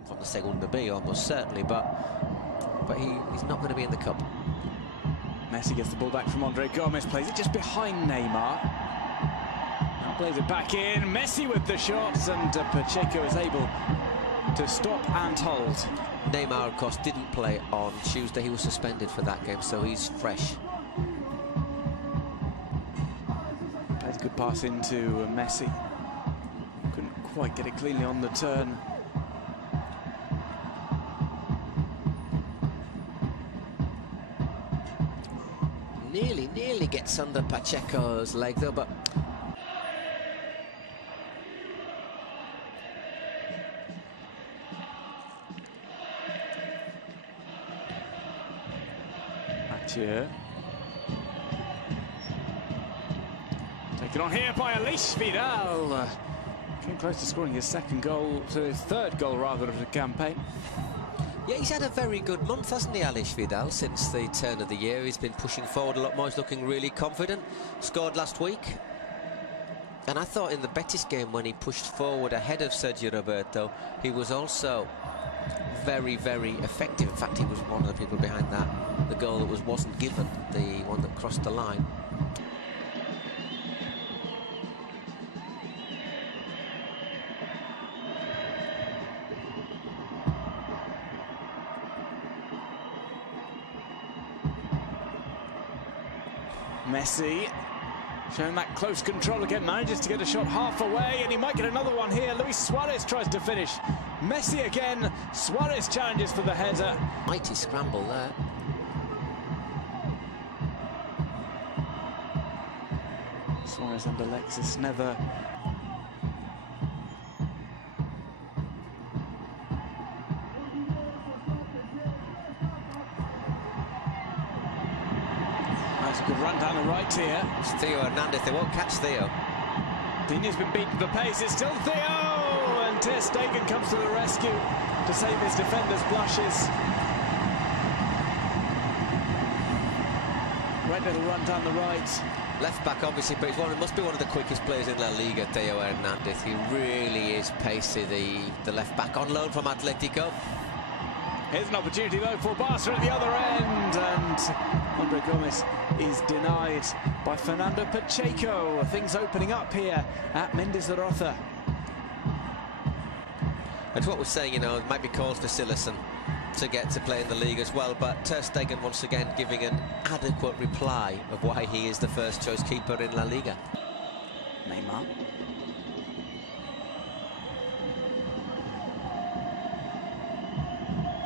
benefiting from the Segunda B, almost certainly, but he's not going to be in the cup. Messi gets the ball back from Andre Gomes, plays it just behind Neymar. Now plays it back in. Messi with the shots, and Pacheco is able to stop and hold. Neymar, of course, didn't play on Tuesday. He was suspended for that game, so he's fresh. Plays a good pass into Messi. Couldn't quite get it cleanly on the turn. Nearly gets under Pacheco's leg, though, but... Mathieu. Taken on here by Alaves Vidal. Came close to scoring his second goal, so his third goal rather of the campaign. Yeah, he's had a very good month, hasn't he, Alaves Vidal, since the turn of the year. He's been pushing forward a lot more. He's looking really confident. Scored last week. And I thought in the Betis game, when he pushed forward ahead of Sergio Roberto, he was also very, very effective. In fact, he was one of the people behind that. The goal that wasn't given, the one that crossed the line. Messi showing that close control again, manages to get a shot half away, and he might get another one here. Luis Suarez tries to finish. Messi again. Suarez challenges for the header. Mighty scramble there. Suarez and Alexis never. That's a good run down the right here. It's Theo Hernandez. They won't catch Theo. Dini's been beaten to the pace. It's still Theo! And Ter Stegen comes to the rescue to save his defender's blushes. Great little run down the right. Left back, obviously, but he must be one of the quickest players in La Liga, Theo Hernandez. He really is pacey, the left back, on loan from Atletico. Here's an opportunity, though, for Barca at the other end. And Andre Gomes is denied by Fernando Pacheco. Things opening up here at Mendizorroza. That's what we're saying, you know, it might be calls for Silerson to get to play in the league as well, but Ter Stegen once again giving an adequate reply of why he is the first choice keeper in La Liga. Neymar.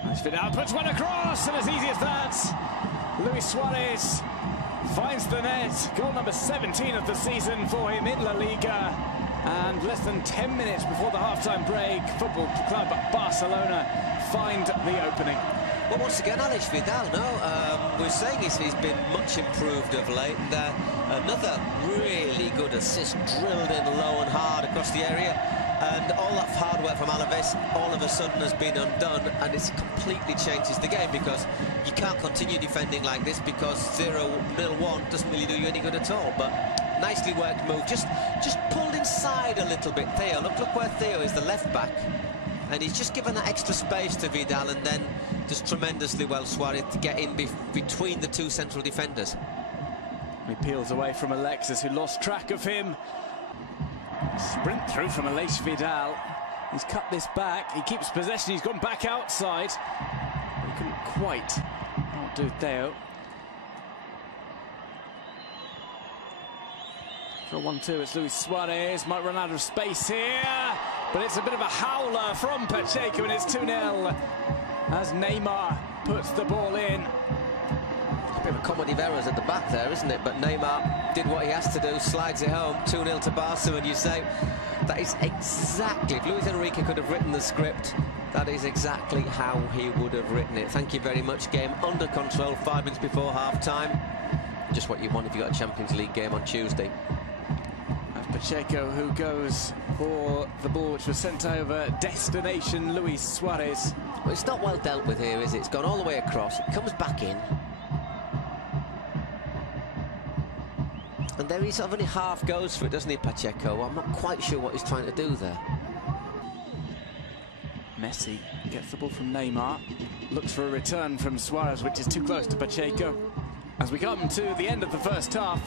Nice Vidal puts one across, and as easy as that, Luis Suarez finds the net. Goal number 17 of the season for him in La Liga. And less than 10 minutes before the half-time break, Football Club Barcelona find the opening. Well, once again, Alaves Vidal, no, we're saying he's been much improved of late. And another really good assist, drilled in low and hard across the area. And all that hard work from Alaves all of a sudden has been undone, and it completely changes the game, because you can't continue defending like this, because 0-1 doesn't really do you any good at all. But nicely worked move, just pulled inside a little bit. Theo, look where Theo is, the left back, and he's just given that extra space to Vidal, and then just tremendously well Suarez to get in between the two central defenders. He peels away from Alexis, who lost track of him. Sprint through from Alaves Vidal. He's cut this back. He keeps possession. He's gone back outside. But he couldn't quite outdo Theo. For a 1-2, it's Luis Suarez. Might run out of space here. But it's a bit of a howler from Pacheco, and it's 2-0 as Neymar puts the ball in. A bit of a comedy of errors at the back there, isn't it? But Neymar did what he has to do, slides it home, 2-0 to Barca, and you say that is exactly, if Luis Enrique could have written the script, that is exactly how he would have written it. Thank you very much. Game under control, 5 minutes before half-time. Just what you want if you've got a Champions League game on Tuesday. That's Pacheco, who goes for the ball which was sent over. Destination Luis Suarez. Well, it's not well dealt with here, is it? It's gone all the way across. It comes back in. And there he sort of only half goes for it, doesn't he, Pacheco? I'm not quite sure what he's trying to do there. Messi gets the ball from Neymar, looks for a return from Suarez, which is too close to Pacheco. As we come to the end of the first half,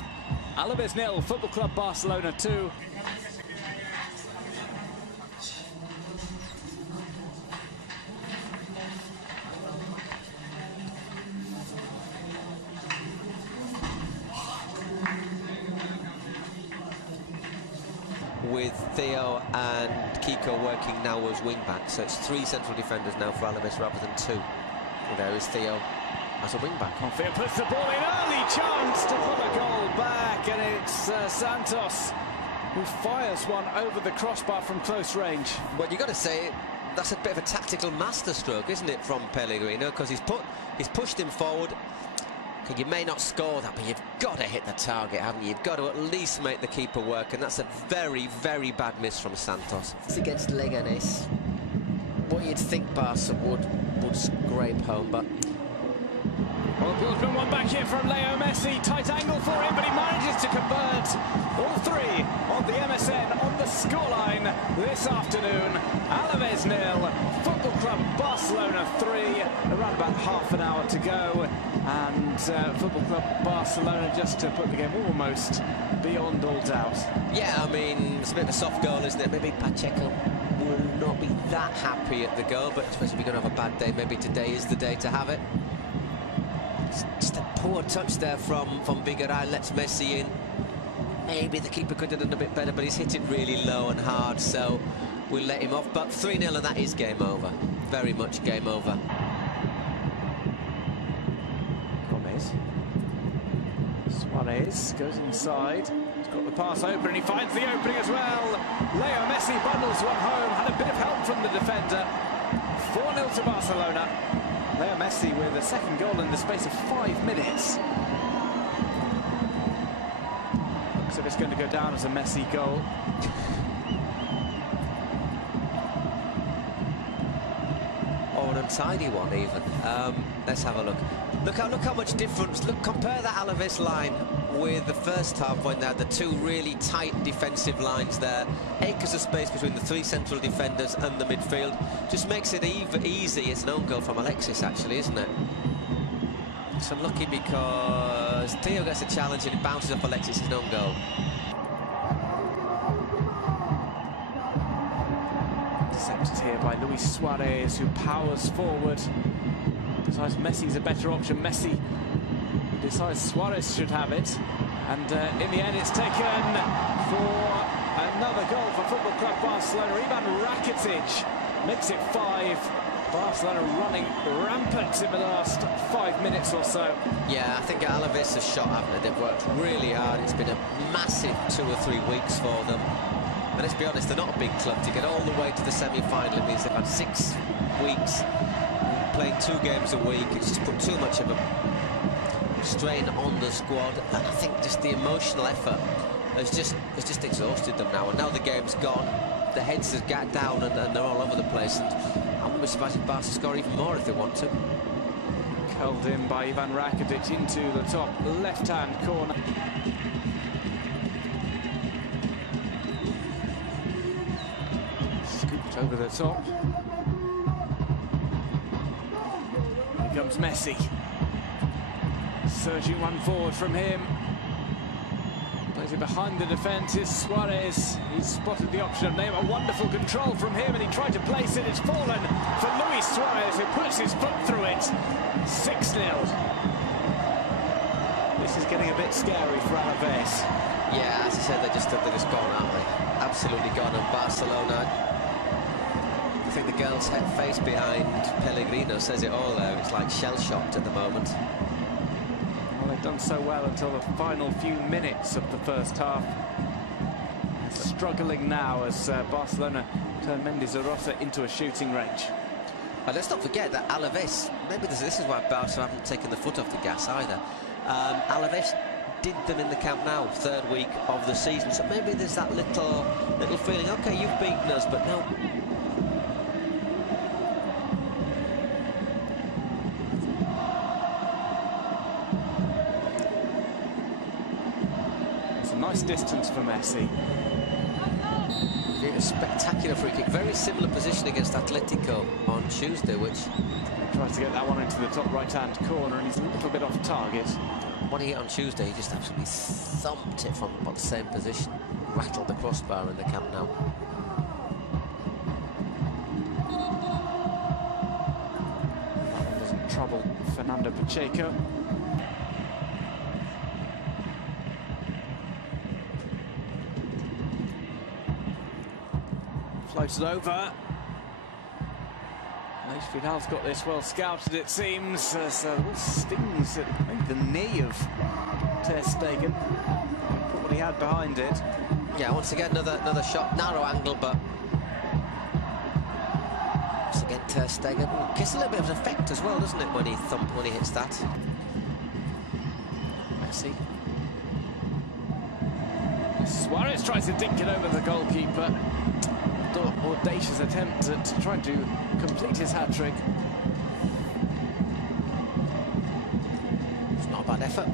Alaves 0, Football Club Barcelona 2. With Theo and Kiko working now as wing-backs, so it's 3 central defenders now for Alaves rather than 2. And there is Theo as a wing-back. Theo puts the ball in, early chance to put a goal back, and it's Santos who fires one over the crossbar from close range. Well, you've got to say, that's a bit of a tactical masterstroke, isn't it, from Pellegrino, because he's pushed him forward. You may not score that, but you've got to hit the target, haven't you? You've got to at least make the keeper work, and that's a very, very bad miss from Santos. It's against Leganés. What you'd think Barca would scrape home, but... Well, the ball's been won back here from Leo Messi. Tight angle for him, but he manages to convert all 3 on the MSN on the scoreline this afternoon. Alaves 0, Football Club Barcelona 3. Around about half an hour to go. And Football Club Barcelona just to put the game almost beyond all doubt. Yeah, I mean, it's a bit of a soft goal, isn't it? Maybe Pacheco will not be that happy at the goal, but especially if you're going to have a bad day, maybe today is the day to have it. Just a poor touch there from Vigaray, lets Messi in. Maybe the keeper could have done a bit better, but he's hit it really low and hard, so we'll let him off. But 3-0, and that is game over. Very much game over. Suarez goes inside. He's got the pass open, and he finds the opening as well. Leo Messi bundles one home. Had a bit of help from the defender. 4-0 to Barcelona. Leo Messi with a second goal in the space of 5 minutes. Looks like it's going to go down as a Messi goal. Or an untidy one, even. Let's have a look. Look how much difference. Look, compare that Alaves line with the first half when they had the 2 really tight defensive lines there. Acres of space between the 3 central defenders and the midfield. Just makes it easy. It's an own goal from Alexis, actually, isn't it? It's unlucky because Theo gets a challenge and it bounces off Alexis' own goal. Intercepted here by Luis Suarez, who powers forward. Decides Messi's a better option. Messi decides Suarez should have it. And in the end, it's taken for another goal for Football Club Barcelona. Ivan Rakitic makes it 5. Barcelona running rampant in the last 5 minutes or so. Yeah, I think Alaves has shot, haven't they? They've worked really hard. It's been a massive 2 or 3 weeks for them. And let's be honest, they're not a big club. To get all the way to the semi-final, it means they've had 6 weeks playing 2 games a week. It's just put too much of a strain on the squad, and I think just the emotional effort has just exhausted them now. And now the game's gone, the heads have got down, and they're all over the place. And I wouldn't be surprised if Barca score even more if they want to. Curled in by Ivan Rakitic into the top left-hand corner. Scooped over the top. Here comes Messi. Surging one forward from him. Plays it behind the defence is Suarez. He's spotted the option of Neymar. Wonderful control from him, and he tried to place it. It's fallen for Luis Suarez, who puts his foot through it. 6-0. This is getting a bit scary for Alaves. Yeah, as I said, they're just gone, aren't they? Absolutely gone. And Barcelona, I think the girl's face behind Pellegrino says it all there. It's like shell-shocked at the moment. Well, they've done so well until the final few minutes of the first half. They're struggling now as Barcelona turn Mendizorroza into a shooting range. But let's not forget that Alaves, maybe this is why Barca haven't taken the foot off the gas either. Alaves did them in the Camp Nou, 3rd week of the season, so maybe there's that little feeling, okay, you've beaten us, but no. It's a nice distance for Messi. A spectacular free kick. Very similar position against Atletico on Tuesday, which... Tries to get that one into the top right-hand corner, and he's a little bit off target. What he hit on Tuesday, he just absolutely thumped it from about the same position. Rattled the crossbar in the Camp Nou. That one doesn't trouble Fernando Pacheco. Floated over. Alaves Vidal's got this well scouted, it seems. So little stings at maybe the knee of Ter Stegen. Put what he had behind it. Yeah, once again another shot, narrow angle, but once again Ter Stegen gets a little bit of an effect as well, doesn't it, when he hits that. Messi. Suarez tries to dink it over the goalkeeper. Audacious attempt at trying to complete his hat-trick. It's not a bad effort.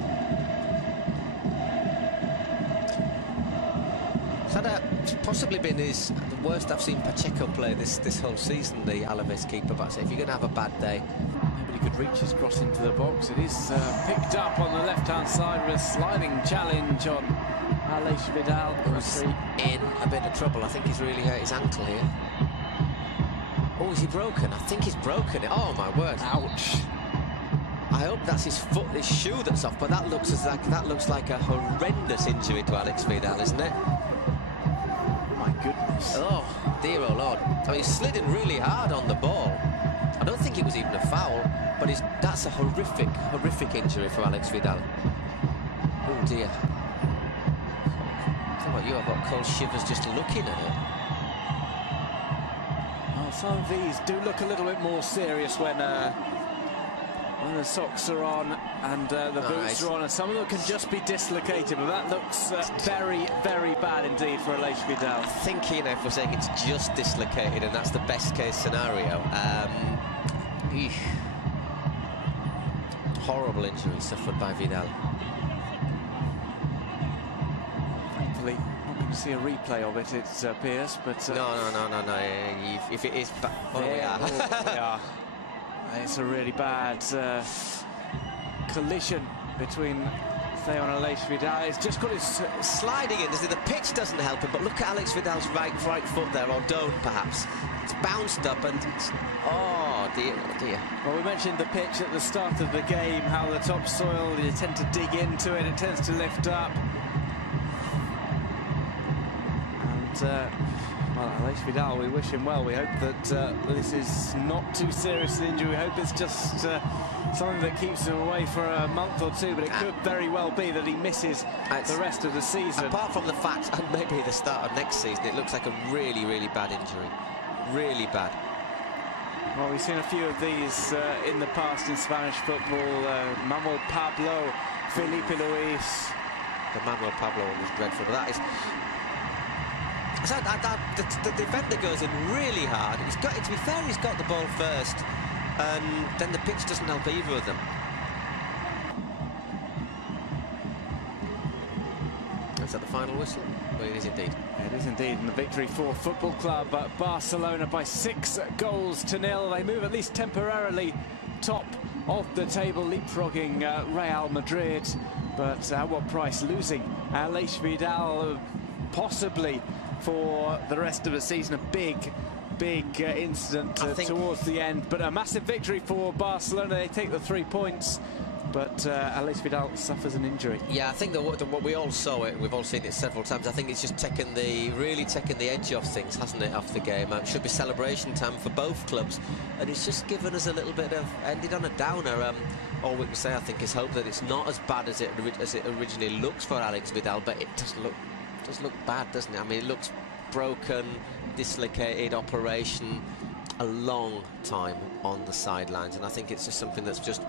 It's possibly been the worst I've seen Pacheco play this whole season, the Alaves keeper. But if you're going to have a bad day, nobody could reach his cross into the box. It is picked up on the left-hand side with a sliding challenge on Alaves Vidal. Who's in a bit of trouble. I think he's really hurt his ankle here. Oh, is he broken? I think he's broken it. Oh my word! Ouch! I hope that's his foot, his shoe that's off. But that looks like a horrendous injury to Alaves Vidal, isn't it? My goodness! Oh dear, oh Lord! I mean, he slid in really hard on the ball. I don't think it was even a foul, but that's a horrific injury for Alaves Vidal. Oh dear. I've got cold shivers just looking at it. Well, some of these do look a little bit more serious when the socks are on and the boots are on, and some of them can just be dislocated, but that looks very, very bad indeed for Alaves Vidal. I think, you know, if we're saying it's just dislocated and that's the best case scenario, horrible injury suffered by Vidal. Thankfully, not going to see a replay of it, it appears, but... No. If it is... Well, we are. We are. It's a really bad collision between Theo and Alaves Vidal. It's just got his... sliding in. The pitch doesn't help him, but look at Alaves Vidal's right foot there, or don't, perhaps. It's bounced up and... Oh, dear, oh, dear. Well, we mentioned the pitch at the start of the game, how the topsoil, you tend to dig into it, it tends to lift up. Well, Alaves Vidal, we wish him well. We hope that this is not too serious an injury. We hope it's just something that keeps him away for a month or two, but it could very well be that he misses the rest of the season. Apart from the fact, and maybe the start of next season, it looks like a really, really bad injury. Really bad. Well, we've seen a few of these in the past in Spanish football. Manuel Pablo, Felipe Luis. The Manuel Pablo one was dreadful, but that is... So the defender goes in really hard. To be fair, he's got the ball first, and then the pitch doesn't help either of them. Is that the final whistle? Well, it is indeed. It is indeed, and the victory for Football Club Barcelona by 6-0. They move at least temporarily top of the table, leapfrogging Real Madrid. But at what price? Losing Alaves Vidal, possibly for the rest of the season. A big incident towards the end, but a massive victory for Barcelona. They take the 3 points, but Alaves Vidal suffers an injury. Yeah, I think that what we all saw it, we've all seen it several times. I think it's just really taken the edge off things, hasn't it, off the game. It should be celebration time for both clubs, and it's just given us a little bit of, ended on a downer. All we can say, I think, is hope that it's not as bad as it originally looks for Alaves Vidal, but it does look bad, doesn't it? I mean, it looks broken, dislocated, operation, a long time on the sidelines, and I think it's just something that's just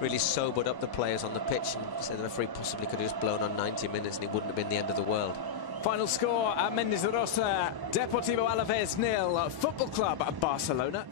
really sobered up the players on the pitch, and said the referee possibly could have just blown on 90 minutes and it wouldn't have been the end of the world. Final score at Mendes de Rosa, Deportivo Alaves 0, Football Club Barcelona